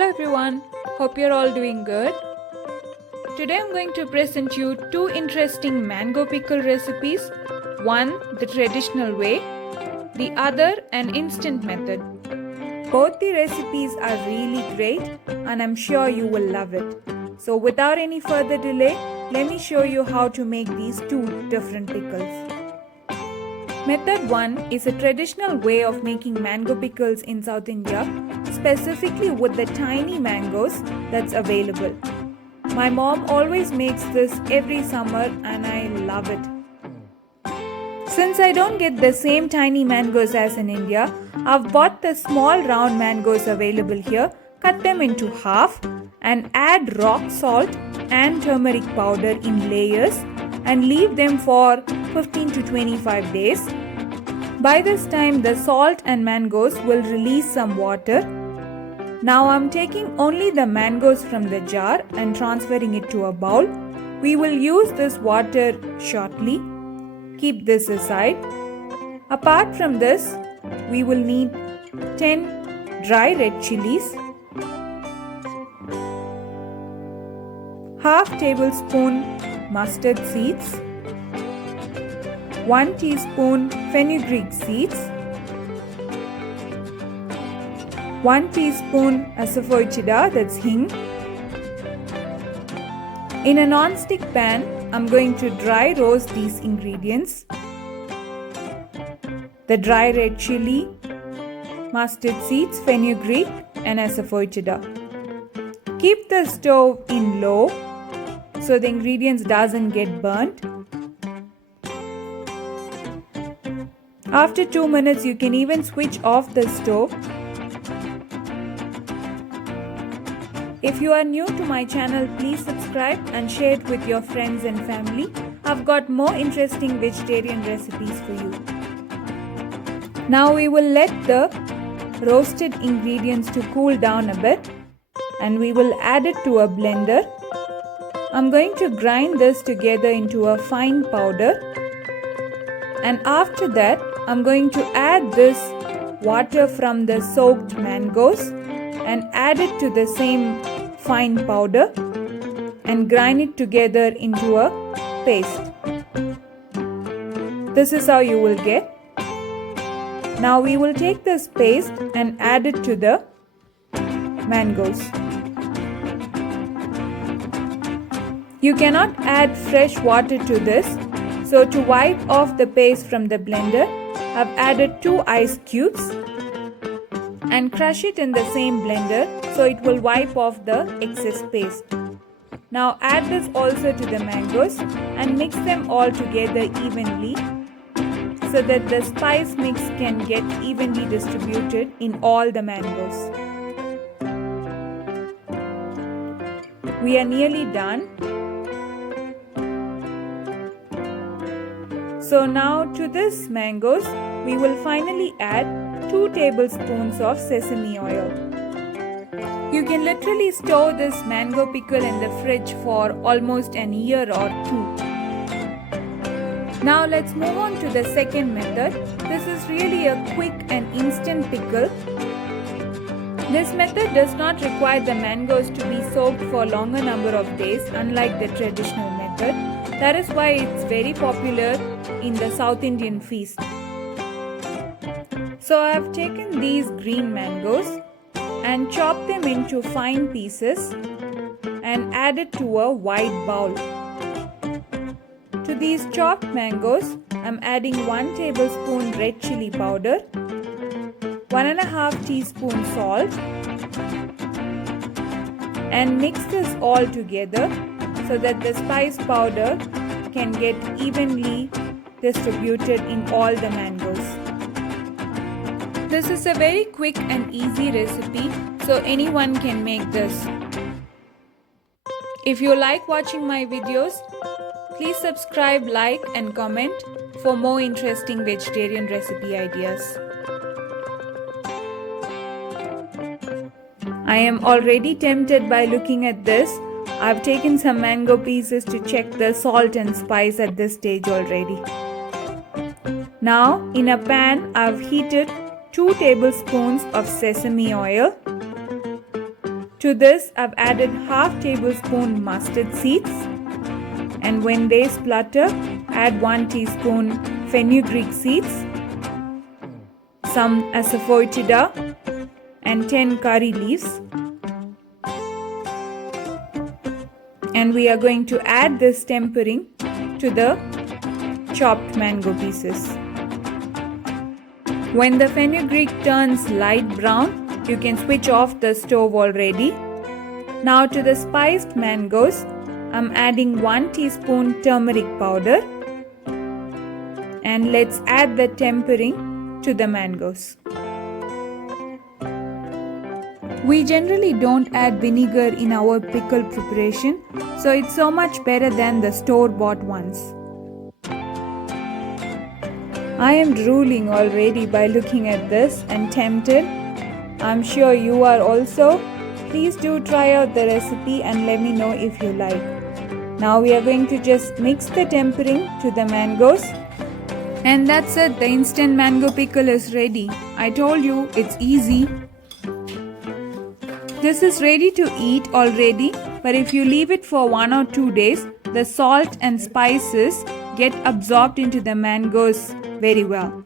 Hello everyone, hope you're all doing good. Today I'm going to present you two interesting mango pickle recipes. One the traditional way, the other an instant method. Both the recipes are really great and I'm sure you will love it. So without any further delay, let me show you how to make these two different pickles. Method 1 is a traditional way of making mango pickles in South India, specifically with the tiny mangoes that's available. My mom always makes this every summer and I love it. Since I don't get the same tiny mangoes as in India, I've bought the small round mangoes available here, cut them into half and add rock salt and turmeric powder in layers and leave them for 15 to 25 days. By this time, the salt and mangoes will release some water. Now I'm taking only the mangoes from the jar and transferring it to a bowl. We will use this water shortly. Keep this aside. Apart from this, we will need 10 dry red chilies, half tablespoon mustard seeds, 1 teaspoon fenugreek seeds, 1 teaspoon asafoetida, that's hing. In a non-stick pan, I'm going to dry roast these ingredients. The dry red chili, mustard seeds, fenugreek and asafoetida. Keep the stove in low so the ingredients doesn't get burnt. After 2 minutes, you can even switch off the stove. If you are new to my channel, please subscribe and share it with your friends and family. I've got more interesting vegetarian recipes for you. Now we will let the roasted ingredients to cool down a bit and we will add it to a blender. I'm going to grind this together into a fine powder, and after that I'm going to add this water from the soaked mangoes and add it to the same fine powder and grind it together into a paste. This is how you will get. Now we will take this paste and add it to the mangoes. You cannot add fresh water to this, so to wipe off the paste from the blender, I've added 2 ice cubes and crush it in the same blender so it will wipe off the excess paste. Now add this also to the mangoes and mix them all together evenly so that the spice mix can get evenly distributed in all the mangoes. We are nearly done. So now to this mangoes, we will finally add 2 tablespoons of sesame oil. You can literally store this mango pickle in the fridge for almost an year or 2. Now let's move on to the second method. This is really a quick and instant pickle. This method does not require the mangoes to be soaked for a longer number of days, unlike the traditional method. That is why it's very popular in the South Indian feast. So I have taken these green mangoes and chopped them into fine pieces and added to a wide bowl. To these chopped mangoes, I'm adding 1 tablespoon red chili powder, 1.5 teaspoon salt, and mix this all together so that the spice powder can get evenly distributed in all the mangoes. This is a very quick and easy recipe, so anyone can make this. If you like watching my videos, please subscribe, like and comment for more interesting vegetarian recipe ideas. I am already tempted by looking at this. I've taken some mango pieces to check the salt and spice at this stage already. Now in a pan, I've heated 2 tablespoons of sesame oil To this, I've added half tablespoon mustard seeds, and when they splutter, add 1 teaspoon fenugreek seeds, some asafoetida, and 10 curry leaves. And we are going to add this tempering to the chopped mango pieces. When the fenugreek turns light brown, you can switch off the stove already. Now to the spiced mangoes, I'm adding 1 teaspoon turmeric powder, and let's add the tempering to the mangoes. We generally don't add vinegar in our pickle preparation, so it's so much better than the store-bought ones. I am drooling already by looking at this and tempted. I'm sure you are also. Please do try out the recipe and let me know if you like. Now we are going to just mix the tempering to the mangoes. And that's it, the instant mango pickle is ready. I told you, it's easy. This is ready to eat already, but if you leave it for 1 or 2 days, the salt and spices get absorbed into the mangoes very well.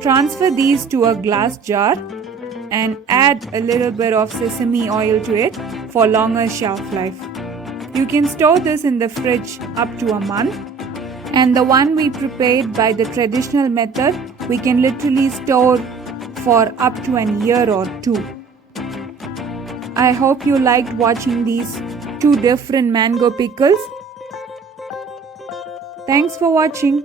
Transfer these to a glass jar and add a little bit of sesame oil to it for longer shelf life. You can store this in the fridge up to a month, and the one we prepared by the traditional method, we can literally store for up to an year or 2. I hope you liked watching these 2 different mango pickles. Thanks for watching.